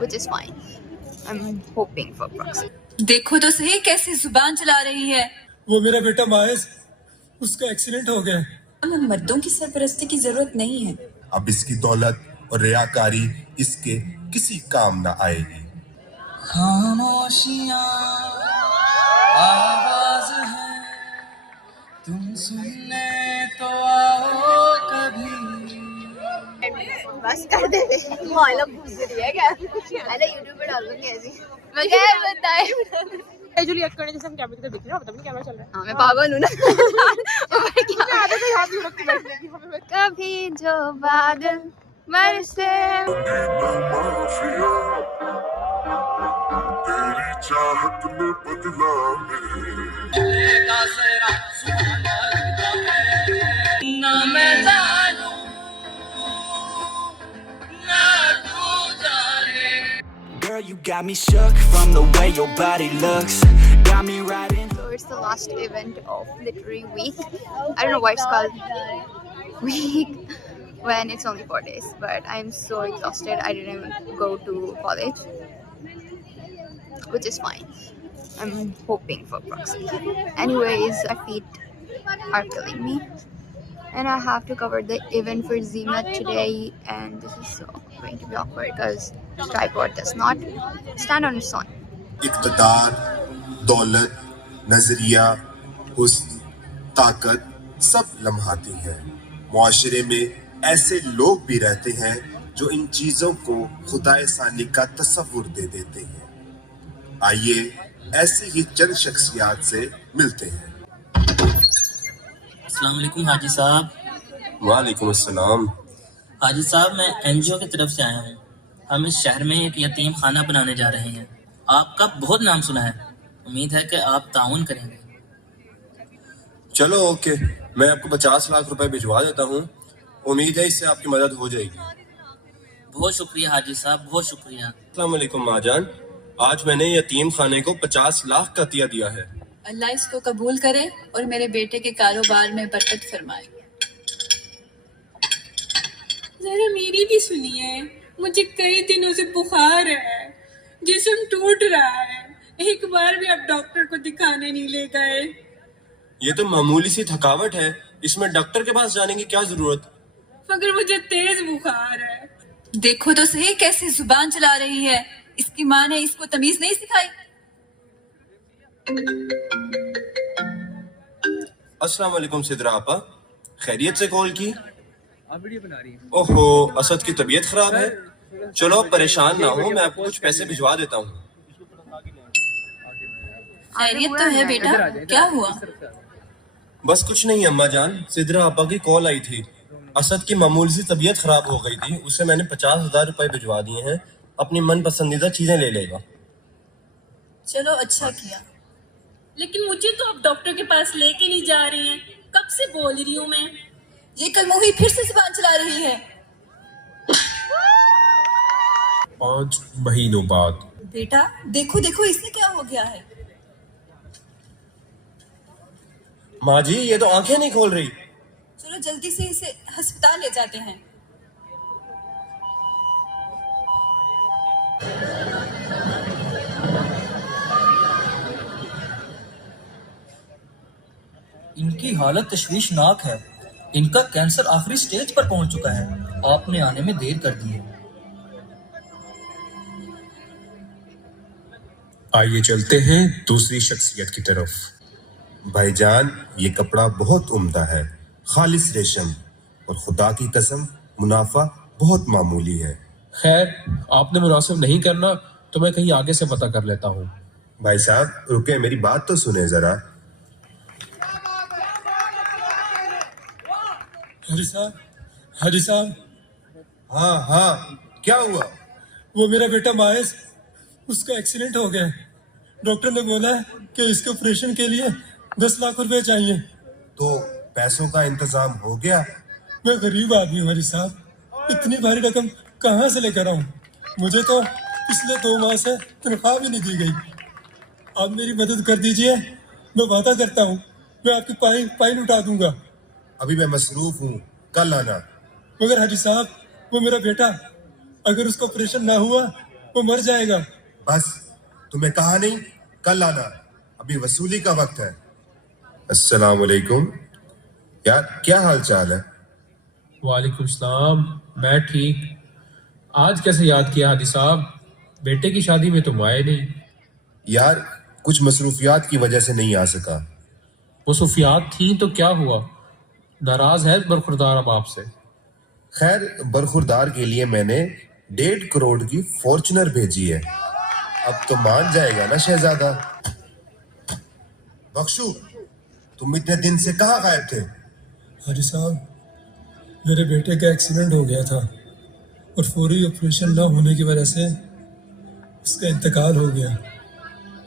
which is fine. I'm hoping for proxy. देखो तो सही कैसी जुबान चला रही है। वो मेरा बेटा मायस, उसका एक्सीडेंट हो गया। हमें मर्दों की सरपरस्ती की जरूरत नहीं है। अब इसकी दौलत और रियाकारी इसके किसी काम ना आएगी। खामोशियां आवाज है, तुम सुनने तो आओ कभी। बस कर दे माला पूछ रही है क्या? अरे यूट्यूब पे डाल दूंगी ऐसी। मैं क्या बताए जूलियट करने जैसे हम कैमरे की तरफ देख रहे हैं, पता नहीं कैमरा चल रहा है। हाँ मैं पागल हूँ ना। क्या आदत है यहाँ भी रख के बैठने की हमें। कभी जो बादल बरसे तेरी चाहत में बदला ना मैं जानूं ना तू जाने। Girl, you got me shook from the way your body looks. Got me riding. So it's the last event of literary week. I don't know why it's called week when it's only 4 days, but I'm so exhausted. I didn't even go to college, which is fine. I'm hoping for proxy. Anyways, my feet are killing me, and I have to cover the event for Zima today, and this is so going to be awkward because tripod does not stand on its own. इक़्तिदार, दौलत, नजरिया, हुस्न, ताकत सब लम्हाती हैं। मुआशरे में ऐसे लोग भी रहते हैं जो इन चीजों को खुदाए सानी का तस्वुर दे देते हैं। आइए ऐसी ही चंद शख्सियात से मिलते हैं। अस्सलाम वालेकुम हाजी साहब। वालेकुम अस्सलाम। हाजी साहब, मैं एनजीओ की तरफ से आया हूँ। हम इस शहर में एक यतीम खाना बनाने जा रहे हैं। आपका बहुत नाम सुना है, उम्मीद है कि आप ताउन करेंगे। चलो ओके, मैं आपको 50 लाख रुपए भिजवा देता हूँ। उम्मीद है इससे आपकी मदद हो जाएगी। बहुत शुक्रिया हाजी साहब, बहुत शुक्रिया। अस्सलाम वालेकुम माजान, आज मैंने यतीम खाने को 50 लाख का अतिया दिया है। अल्लाह इसको कबूल करे और मेरे बेटे के कारोबार में बरकत फरमाए। जरा मेरी भी सुनिए, मुझे कई दिनों से बुखार है, जिस्म टूट रहा है। एक बार भी आप डॉक्टर को दिखाने नहीं ले गए। ये तो मामूली सी थकावट है, इसमें डॉक्टर के पास जाने की क्या जरूरत? मगर मुझे तेज बुखार है। देखो तो सही कैसी जुबान चला रही है। इसकी माँ ने इसको तमीज नहीं सिखाई। अस्सलाम वालेकुम सिद्रा आपा, खैरियत से कॉल की? आप वीडियो बना रही हैं? ओहो, असद की तबीयत खराब है। चलो परेशान ना हो, मैं आपको कुछ पैसे भिजवा देता हूँ। खैरियत तो है बेटा, क्या हुआ? बस कुछ नहीं अम्मा जान, सिद्रा आपा की कॉल आई थी। असद की मामूली सी तबीयत खराब हो गई थी, उसे मैंने 50,000 रुपए भिजवा दिए हैं। अपनी मन पसंदीदा चीजें ले लेगा। चलो अच्छा किया। लेकिन मुझे तो आप डॉक्टर के पास लेके नहीं जा रहे हैं। कब से बोल रही हूँ मैं। ये कल मूवी फिर से जुबान चला रही है। 5 महीनों बाद। बेटा देखो देखो इससे क्या हो गया है। माँ जी, ये तो आंखें नहीं खोल रही। चलो जल्दी से इसे अस्पताल ले जाते हैं। इनकी हालत तशवीशनाक है। इनका कैंसर आखिरी स्टेज पर पहुंच चुका है। आपने आने में देर कर दी है। आइए चलते हैं दूसरी शख्सियत की तरफ। भाईजान, ये कपड़ा बहुत उम्दा है, खालिस रेशम, और खुदा की कसम मुनाफा बहुत मामूली है। खैर, आपने मुनासिब नहीं करना तो मैं कहीं आगे से पता कर लेता हूँ। भाई साहब रुके, मेरी बात तो सुने जरा। हाजी साहब। हाँ हाँ, क्या हुआ? वो मेरा बेटा मायस, उसका एक्सीडेंट हो गया। डॉक्टर ने बोला है कि इसके ऑपरेशन के लिए 10 लाख रुपए चाहिए। तो पैसों का इंतजाम हो गया? मैं गरीब आदमी हूँ हाजी साहब, इतनी भारी रकम कहाँ से लेकर आऊँ? मुझे तो पिछले 2 माह से तनख्वाह भी नहीं दी गई। आप मेरी मदद कर दीजिए, मैं वादा करता हूँ मैं आपकी पाई लुटा दूंगा। अभी मैं मसरूफ हूँ, कल आना। मगर हाजी साहब, वो मेरा बेटा, अगर उसका ऑपरेशन ना हुआ वो मर जाएगा। बस, तुम्हें कहा नहीं कल आना, अभी वसूली का वक्त है। अस्सलाम वालेकुम यार, क्या हाल चाल है? वालेकुम सलाम, मैं ठीक। आज कैसे याद किया हादी साहब? बेटे की शादी में तुम आए नहीं। यार कुछ मसरूफियात की वजह से नहीं आ सका। मसरूफियात थी तो क्या हुआ? नाराज है बरखुरदार अब आपसे? खैर, बरखुरदार के लिए मैंने 1.5 करोड़ की फॉर्च्यूनर भेजी है। अब तो मान जाएगा ना शहजादा। बख्शू, तुम इतने दिन से कहाँ गायब थे? हाजी साहब, मेरे बेटे का एक्सीडेंट हो गया था और फौरी ऑपरेशन न होने की वजह से उसका इंतकाल हो गया।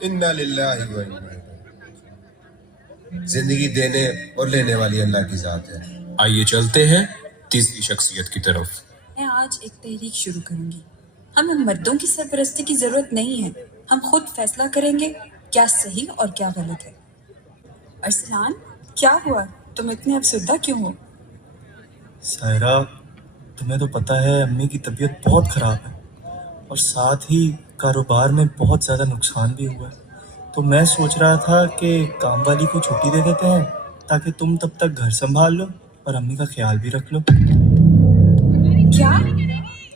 इन्ना लिल्लाहि व इन्ना इलैहि राजिऊन। जिंदगी देने और लेने वाली अल्लाह की जात है। आइए चलते हैं तीसरी शख्सियत की तरफ। मैं आज एक तहरीक शुरू करूंगी। हमें मर्दों की सरपरस्ती की जरूरत नहीं है। हम खुद फैसला करेंगे क्या सही और क्या गलत है। अरसलान, क्या हुआ? तुम इतने अफसरदा क्यों हो? सायरा, तुम्हें तो पता है अम्मी की तबीयत बहुत ख़राब है और साथ ही कारोबार में बहुत ज़्यादा नुकसान भी हुआ है। तो मैं सोच रहा था कि काम वाली को छुट्टी दे देते हैं ताकि तुम तब तक घर संभाल लो और अम्मी का ख्याल भी रख लो। क्या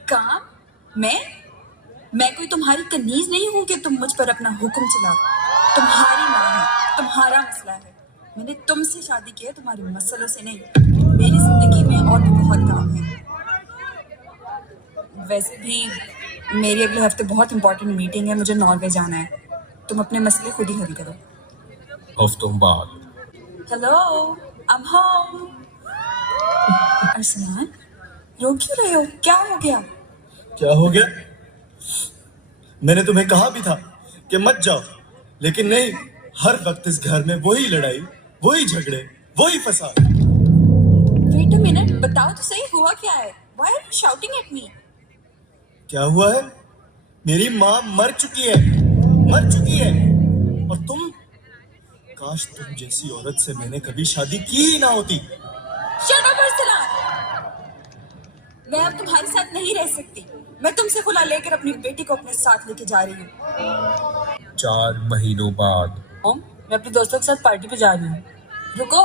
काम? मैं कोई तुम्हारी कनीज नहीं हूँ कि तुम मुझ पर अपना हुक्म चलाओ। तुम्हारी माँ है, तुम्हारा मसला है। मैंने तुमसे शादी की है, तुम्हारे मसलों से नहीं। मेरी जिंदगी में और भी बहुत काम है। वैसे भी मेरी अगले हफ्ते बहुत इंपॉर्टेंट मीटिंग है, मुझे नॉर्वे जाना है। तुम अपने मसले खुद ही हल करो। हफ्तों बाद। Hello, I am home. Arsalan, रो क्यों रहे हो? क्या हो गया? क्या हो गया? मैंने तुम्हें कहा भी था कि मत जाओ, लेकिन नहीं, हर वक्त इस घर में वही लड़ाई, वही झगड़े, वही फसाद। वेट अ मिनट, बताओ तो सही, हुआ क्या है? Why are you shouting at me? क्या हुआ है? मेरी माँ मर चुकी है, मर चुकी है। और तुम, काश तुम जैसी औरत से मैंने कभी शादी की ही ना होती। Shut up, Arsalan. मैं अब तुम्हारे साथ नहीं रह सकती। मैं तुमसे खुला लेकर अपनी बेटी को अपने साथ लेके जा रही हूँ। 4 महीनों बाद। मैं अपने दोस्तों के साथ पार्टी पे जा रही हूँ। रुको,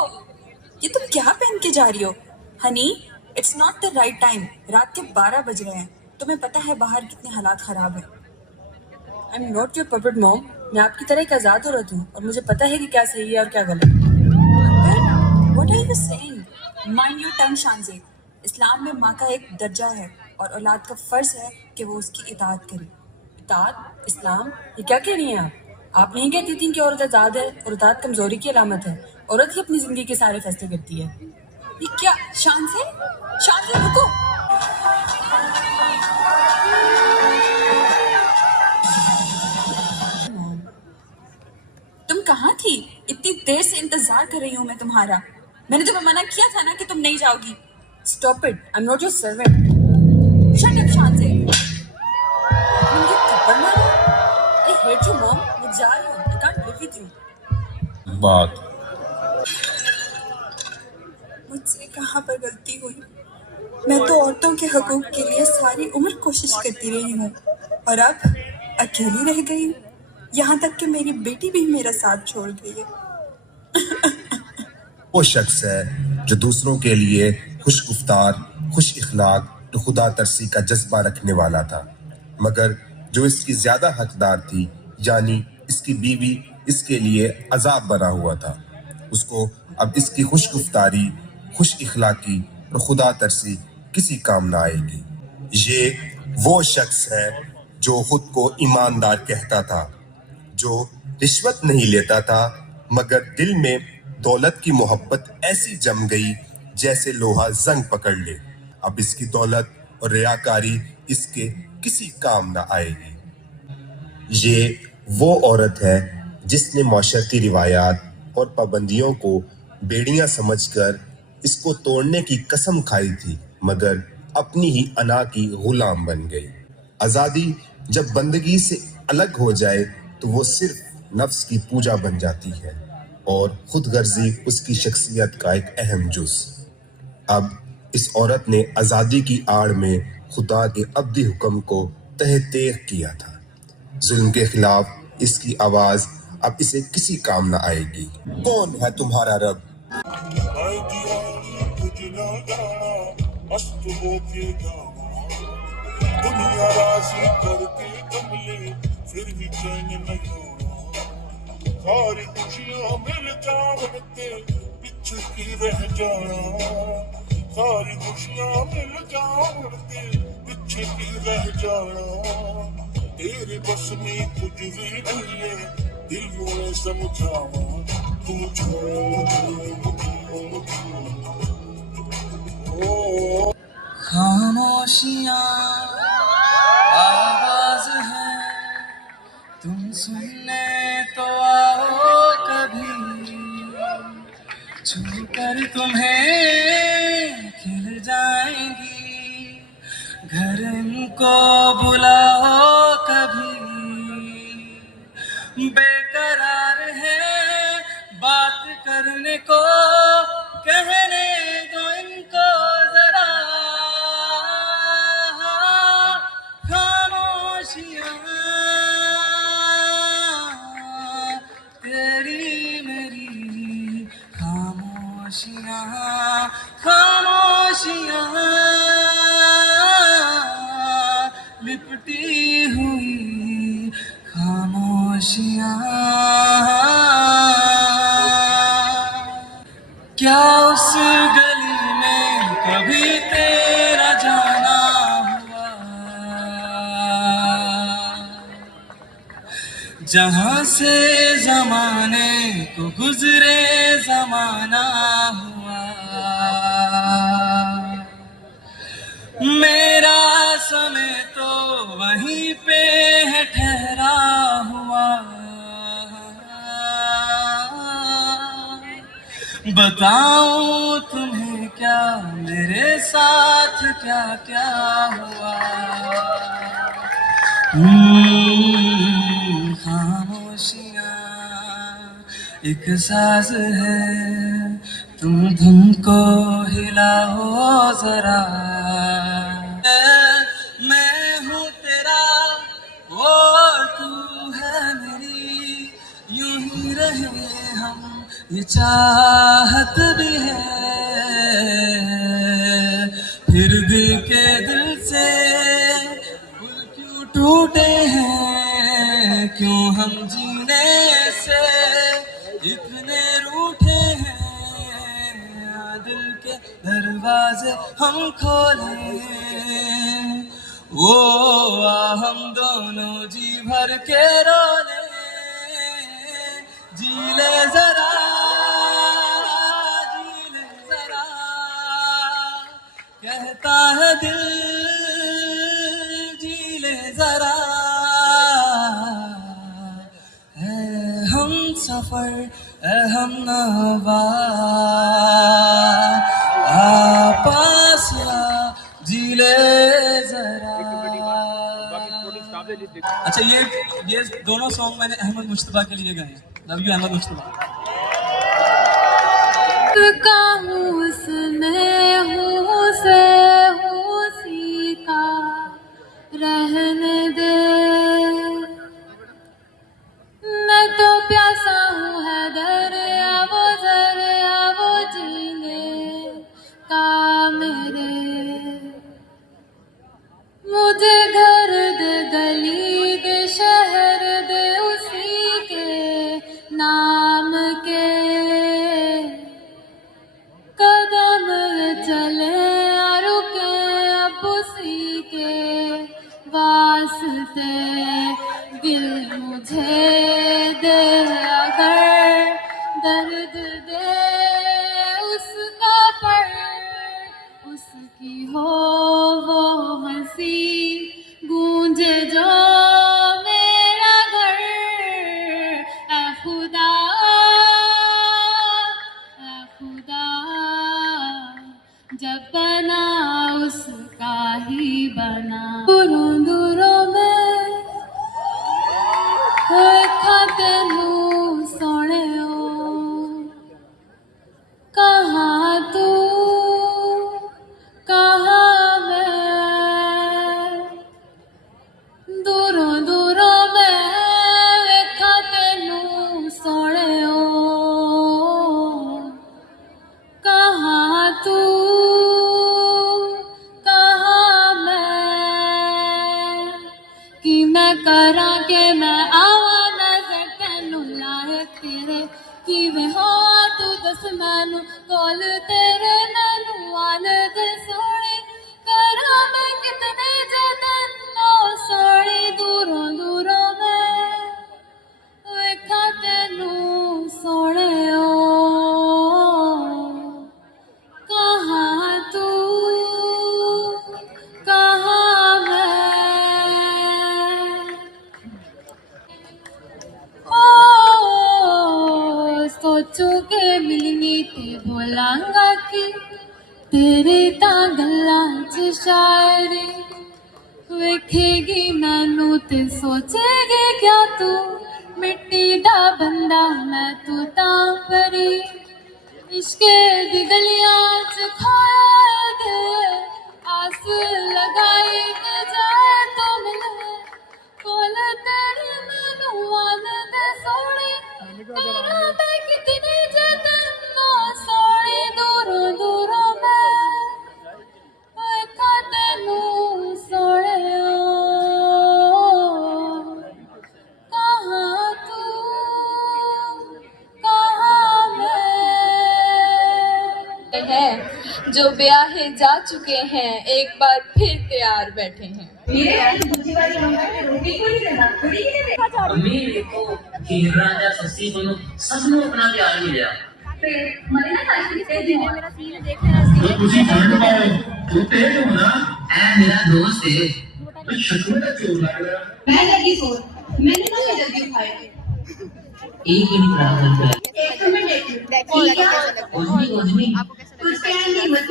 ये तुम क्या पहन के जा रही हो? Honey, it's not the right time. रात के 12 बज रहे हैं। तुम्हें पता है बाहर कितने हालात खराब हैं। I am not your puppet mom. मैं आपकी तरह एक आज़ाद औरत हूँ और मुझे पता है कि क्या सही है और क्या गलत। What are you saying? Mind your tongue, शानज़े। इस्लाम में माँ का एक दर्जा है और औलाद का फर्ज है कि वो उसकी इताअत करे। इताअत? इस्लाम? ये क्या कह रही हैं आप? आप नहीं कहती थी कि औरत आज़ाद है और इताअत कमजोरी की अलामत है। औरत ही अपनी जिंदगी के सारे फैसले करती है। ये क्या? शानज़े, शानज़े रुको। तुम कहाँ थी? इतनी देर से इंतजार कर रही हूँ मैं तुम्हारा। मैंने तुम्हें मना किया था ना कि तुम नहीं जाओगी। Stop it. I'm not your servant. Shut up, शानज़े। मुझे थप्पड़ मारो? I hate you, mom. मैं जा रही हूँ। I can't live with you. बात। मुझसे कहाँ पर गलती हुई? मैं तो औरतों के हकूक के लिए सारी उम्र कोशिश करती रही हूँ और अब अकेली रह गई हूँ। यहाँ तक कि मेरी बेटी भी मेरा साथ छोड़ गई है। वो शख्स है जो दूसरों के लिए खुश गुफ्तार, खुश इखलाक तो खुदा तरसी का जज्बा रखने वाला था, मगर जो इसकी ज्यादा हकदार थी, यानी इसकी बीवी, इसके लिए अजाब बना हुआ था। उसको अब इसकी खुश गुफ्तारी, खुश इखलाकी और खुदा तरसी किसी काम ना आएगी। ये वो शख्स है जो खुद को ईमानदार कहता था, जो रिश्वत नहीं लेता था, मगर दिल में दौलत की मोहब्बत ऐसी जम गई जैसे लोहा जंग पकड़ ले। अब इसकी दौलत और रियाकारी इसके किसी काम ना आएगी। ये वो औरत है जिसने माशरती रिवायात और पाबंदियों को बेड़ियां समझकर इसको तोड़ने की कसम खाई थी, मगर अपनी ही अना की गुलाम बन गई। आज़ादी जब बंदगी से अलग हो जाए तो वो सिर्फ नफ्स की पूजा बन जाती है और खुदगर्जी उसकी शख्सियत का एक अहम जुज़। अब इस औरत ने आज़ादी की आड़ में खुदा के अब्दी हुक्म को तहे तेग किया था। जुल्म के खिलाफ इसकी आवाज अब इसे किसी काम न आएगी। कौन है तुम्हारा रब? दुनिया राजी करके कमले फिर भी चैन नहीं, सारी खुशियां मिल जावते पिछड़ी रह जाना, सारी खुशियां मिल जावते पिछड़ी रह जाना, तेरे बस में कुछ भी नहीं है, दिल में समझावा तू खामोशियाँ आवाज है, तुम सुनने तो आओ कभी, छूकर तुम्हें खिल जाएंगी, घर इनको बुलाओ कभी, बेकरार है बात करने को, कहने दो इनको जरा, खामोशियाँ तेरी मेरी, खामोशियाँ खामोशियाँ लिपटी हुई खामोशियाँ। क्या उस गली में कभी तेरा जाना हुआ, जहाँ से जमाने को गुजरे जमाना हुआ, मेरा समय तो वहीं पे है ठहरा हुआ, बताऊं तुम्हें क्या मेरे साथ क्या क्या हुआ। खामोशियाँ एक साज है, तुम धुन को हिलाओ जरा, मैं हूँ तेरा और तू है मेरी, यूं ही रहे हम ये चाहत भी है, फिर दिल के दिल से फूल क्यों टूटे हैं, क्यों हम जीने से इतने रूठे हैं, दिल के दरवाजे हम खोले, वो हम दोनों जी भर के रोले, जी ले जरा कहता है दिल, जी ले जरा, है हम सफर है हम नवा, पास जी ले जरा। अच्छा ये दोनों सॉन्ग मैंने अहमद मुश्तबा के लिए गाए। Love you Ahmed Mushtaba. का रहने दे, मैं तो प्यासा हूँ है दरिया वो जीने का मेरे, मुझे घर दे गली दे शहर दे उसी के नाम के, कदम चले रुके अब उसी के वास्ते, दिल मुझे दे अगर दर्द दे उसका पर, उसकी हो वो हंसी गूंजे जो मेरा घर, ऐ खुदा जब बना उसका ही बना, दूरों दूरों में मैं करा के मैं आवा नजर तेनू लाए तेरे किवें हो तू दस मैनू कोल तेरे मैनू आल दे सोने करा मैं कितने जतन ओ सोनी दूरों दूरों मैं वेखा तेनू सोने कहाँ तू कहाँ मैं सोचो के मिलनी ते बोलांगा कि तेरे तां गल्लां च शायरी वेखेगी मैनू ते सोचेगी क्या तू मिट्टी दा बंदा मैं तू तां परी इश्के दी गलियां च खाया दे आस लगाई के जाए तो मिले कोल तेरे मैनू आल दे सोनी करा मैं कितनी जतन ना सोनी दूरों दूरों मैं वेखा तेनू सोने कहाँ तू कहाँ मैं है जो ब्याहे जा चुके हैं एक बार फिर तैयार बैठे हैं अम्मी देखो हीर रांझा सस्सी बनो सबनों अपना प्यार मिलिया तो तुसी फंड पाओ तो तेज हो ना ऐ मेरा दोस्त है तो शक्ल का चोर लग रहा मैं लगी सोच मैंने ना जल्दी उठाया एक ही खराब बन गया एक तो मैं देखूं उजनी कुछ कहने मत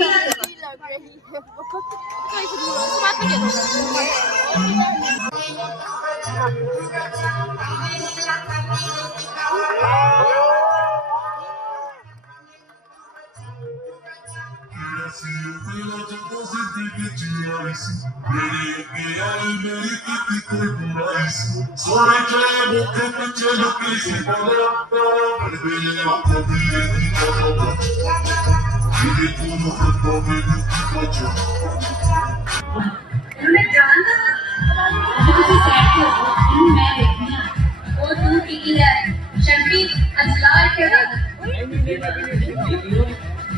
मैं जानता तुझे सेट हो मैं देखनी और तू टिकी है शर्मी अजलार के रंग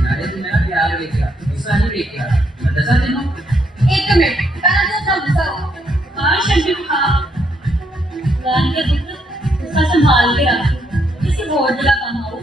नारे तो मेरा प्यार देखा गुस्सा नहीं देखा मैं दसा देना एक मिनट पहले तो सब बताओ हाँ शर्मी हाँ जान के दुख गुस्सा संभाल लिया किसी और जगह काम आओ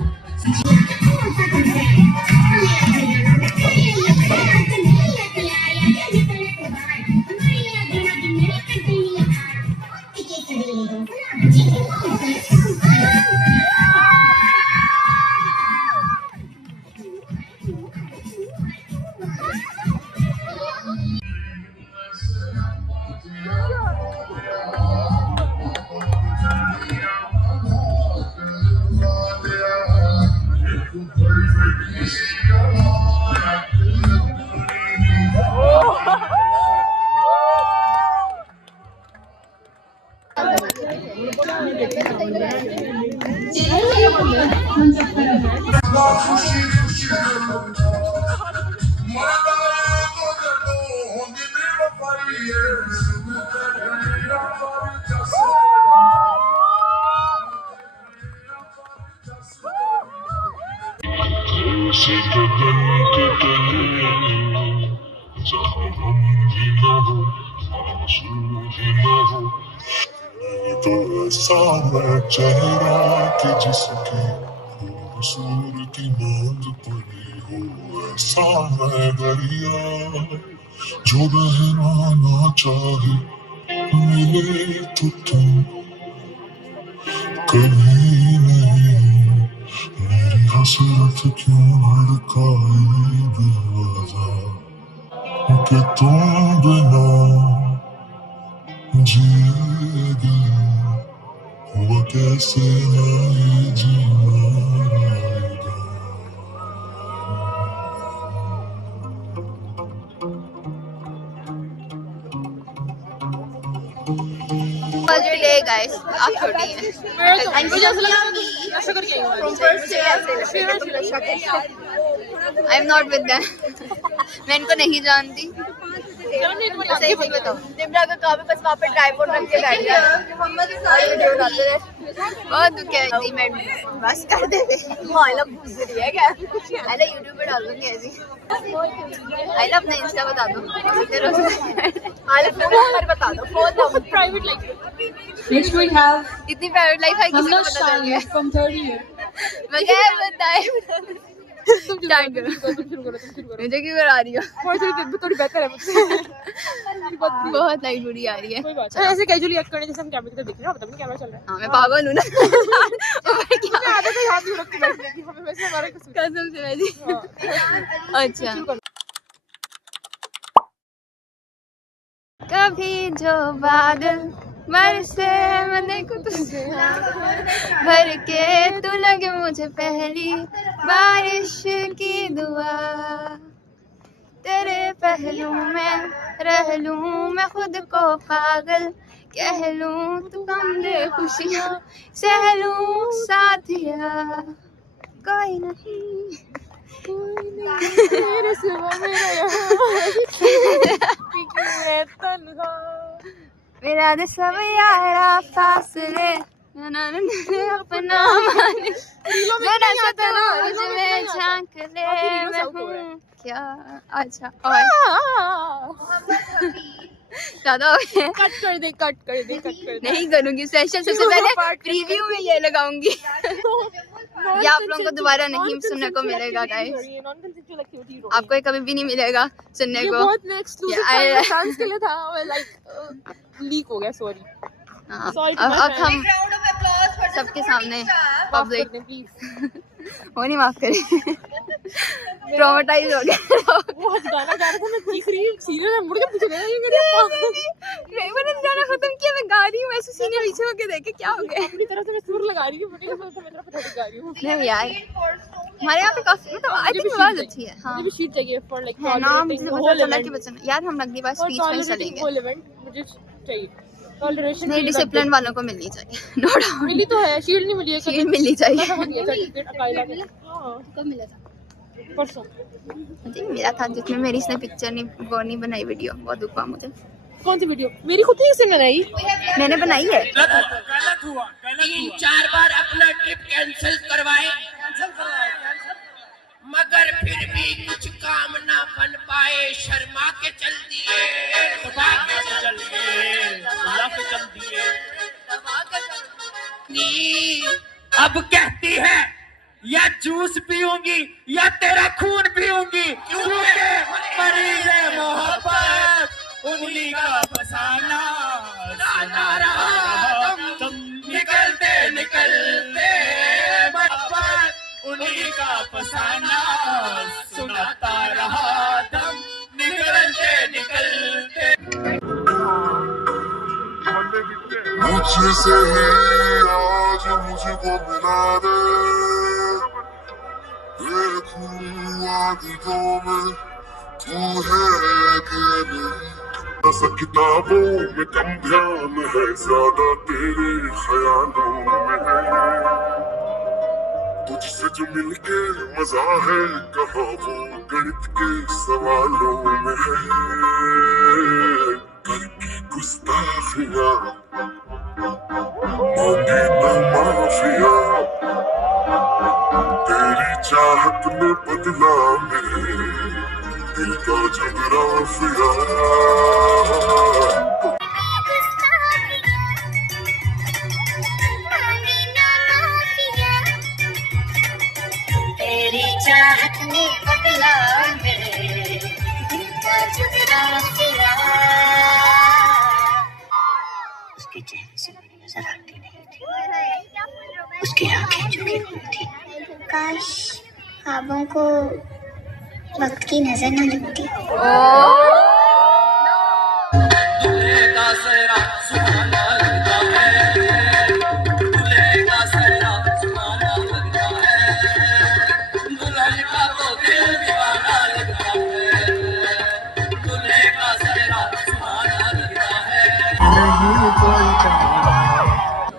तो ऐसा मैं चेहरा कि जिसकी खूबसूरती मांग पड़ी हो, ऐसा मैं दरिया जो बहना ना चाहे, मिले तो तुम कभी नहीं, मेरी हसरत क्यों भड़काई बेवजह, कि तुम बिना जिएगी वो कैसे नहीं जीना आएगा। Was your day, guys? आप छोटी हैं। I'm not with them. मैं इनको नहीं जानती। सही सही बताओ। निम्रा का काम है बस वहाँ पे ट्राइपॉड रख के बैठ गया। वीडियो बनाते रहे। बहुत दुख है जी, मैं बस कर दे। आइला पूछ रही है क्या? आइला यूट्यूब पे डाल दूंगी ऐसी। आइला अपना इंस्टा बता दो। आइला फोन बता दो। Phone private life. Next we have इतनी प्राइवेट लाइफ है किसी को Hamna पता चल गया। Shah from third year. मैं क्या बताए? स्टार्ट करो। मुझे क्यों करा रही हो? थोड़ी बेहतर है मुझसे। बहुत लाइट बुरी आ रही है। कोई बात नहीं। ऐसे कैजुअली एक्ट करने जैसे हम कैमरे की तरफ देख रहे हैं, पता नहीं कैमरा चल रहा है। हाँ मैं पागल हूँ ना। मैं आदत है यहाँ भी रख के बैठने की, हमें वैसे हमारा कसूर है। कसम से वैसी। अच्छा। कभी जो बादल बरसे मैं देखूं तुझे भर के, तू लगे मुझे पहली बारिश की दुआ, तेरे पहलू में रह लूं मैं खुद को पागल, कह लूं तू कम दे खुशियाँ सह लूं साथिया, कोई नहीं मेरे सिवा मेरा यहाँ तन्हा। मेरा दे सब यारा फासले अपना माने, जरा सा तो मुझ में झांक ले, मैं हूँ क्या। अच्छा और ज्यादा हो गया। कट कर दे। नहीं करूंगी सेशन। सबसे पहले प्रीव्यू में ये लगाऊंगी। ये आप लोगों को दोबारा नहीं सुनने को मिलेगा गाइस। आपको ये कभी भी नहीं मिलेगा सुनने को। बहुत एक्सक्लूसिव फैंस के लिए था, लाइक लीक हो गया, सॉरी। अब हम सबके सामने पब्लिक वो नहीं माफ करें। ट्रॉमेटाइज हो गया। बहुत गाना गा रहा था, मैं चीख रही हूँ, सीरियल में मुड़ के पूछ रहा है मैंने गाना खत्म किया, मैं गा रही हूँ, मैं सुशी ने पीछे होके देखे क्या हो गया। अपनी तरफ से मैं सुर लगा रही हूँ, मुझे पता है मैं तरफ पता गा रही हूँ। नहीं यार हमारे यहाँ पे काफी मतलब आई थिंक आवाज अच्छी है। हाँ मुझे भी शीट चाहिए फॉर लाइक नाम मुझे पता चला कि बच्चन यार हम अगली बार स्पीच में चलेंगे। मुझे चाहिए टॉलरेशन। नहीं डिसिप्लिन वालों को मिलनी चाहिए। नो डाउट मिली तो है, शील्ड नहीं मिली है। शील्ड मिलनी चाहिए। सर्टिफिकेट अकाइला का कब मिला था? परसों मुझे मिला था, जिसमें मेरी इसने पिक्चर नहीं वो नहीं बनाई वीडियो, बहुत दुख हुआ मुझे। कौन सी वीडियो? मेरी खुद ही से बनाई, मैंने बनाई है। गलत हुआ 3-4 बार अपना ट्रिप कैंसिल करवाए, मगर फिर भी कुछ काम ना बन पाए, शर्मा के चल दिए, दबा के चल दिए। अब कहती है या जूस पीऊंगी या तेरा खून पीऊंगी, क्योंकि मरीज है मोहब्बत उंगली का फसाना, तुम निकलते निकलते मोहब्बत उंगली का फसाना, सुनाता रहा दम निकलते निकलते। मुझसे ही आज मुझको मिला दे, देखूं आदतों में तू है कि नहीं। बस किताबों में कम ध्यान है, ज्यादा तेरे ख्यालों में है। तुझसे जो मिलके मजा है, कहाँ वो गणित के सवालों में है। करके गुस्ताखियाँ मांगी न माफिया, तेरी चाहत में बदला मेरे दिल का जगराफिया। तेरी चाहत में बदला मेरे दिल का जगराफिया। उसके चेहरे से मेरी नजर हटती नहीं थी, उसकी आंखें झुकी हुई थी। काश ख्वाबों को वक्त की नजर न लगती। दूल्हे का सेहरा सुहाना लगता है, दूल्हे का सेहरा सुहाना लगता है, दुल्हन का तो दिल दीवाना लगता है, दूल्हे का सेहरा सुहाना लगता है।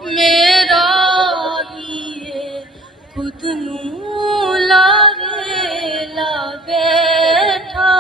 मेरा दिए खुद नू लागे ला बैठा,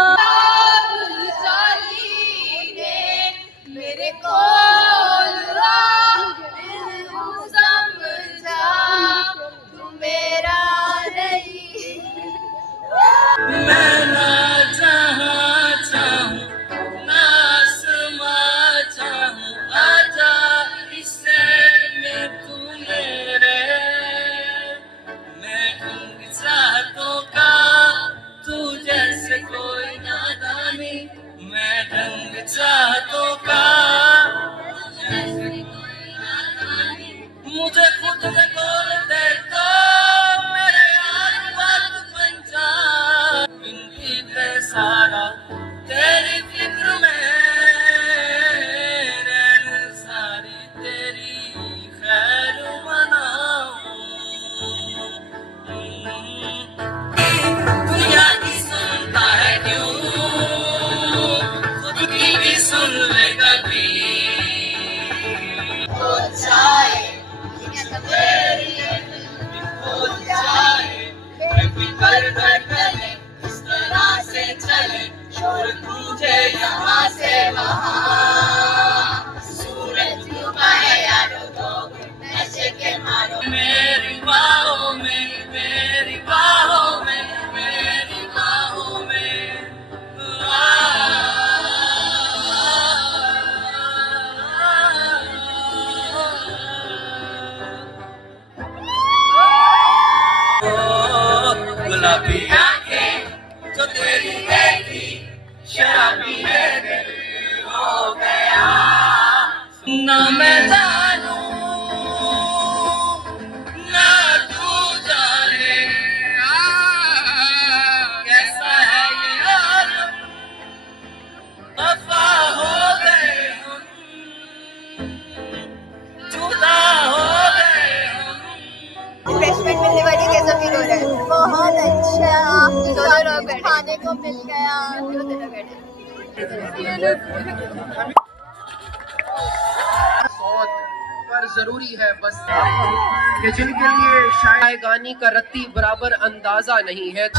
मेरी बाहों में, मेरी बाहों में, मेरी बाहों में गुलाबी आंखें जो तेरी देखी, शराबी है दिल हो गया। ना मैं जानूं ना तू जाने कैसा है ये आलम, वफा हो गए हम, जुदा हो गए हम। रिफ्रेशमेंट मिलने वाली है, कैसा फील हो रहा है? बहुत अच्छा, खाने को मिल गया। पर जरूरी है बस कि जिनके लिए शायगानी का रत्ती बराबर अंदाजा नहीं है।